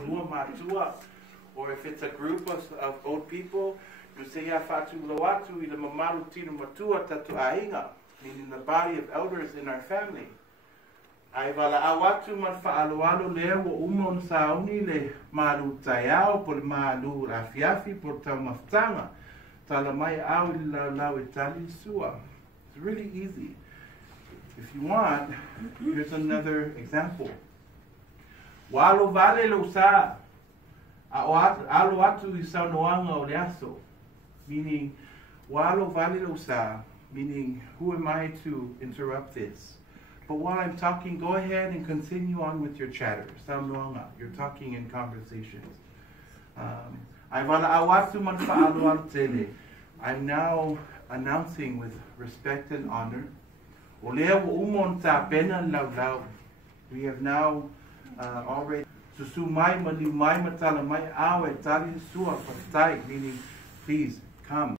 olua matua. Or if it's a group of old people, you say ya fatu loatu ila mamalu tinu matua tatu ainga, meaning the body of elders in our family. Ai Valaau atu man aaloalo lea wo umon sauni le malu taiao por malu rafiafi por tau maftanga. Tala mai au i laulau e tali sua. It's really easy. If you want, here's another example. Walo vale lo sa. Alo atu I saunoaga o le aso. Meaning, walo vale lo sa. Meaning, who am I to interrupt this? But while I'm talking, go ahead and continue on with your chatter. Saunoaga, you're talking in conversations. I'm now announcing with respect and honor. We have now already Sūsū mai maliu mai tala mai awe tali sua afetai, meaning please come.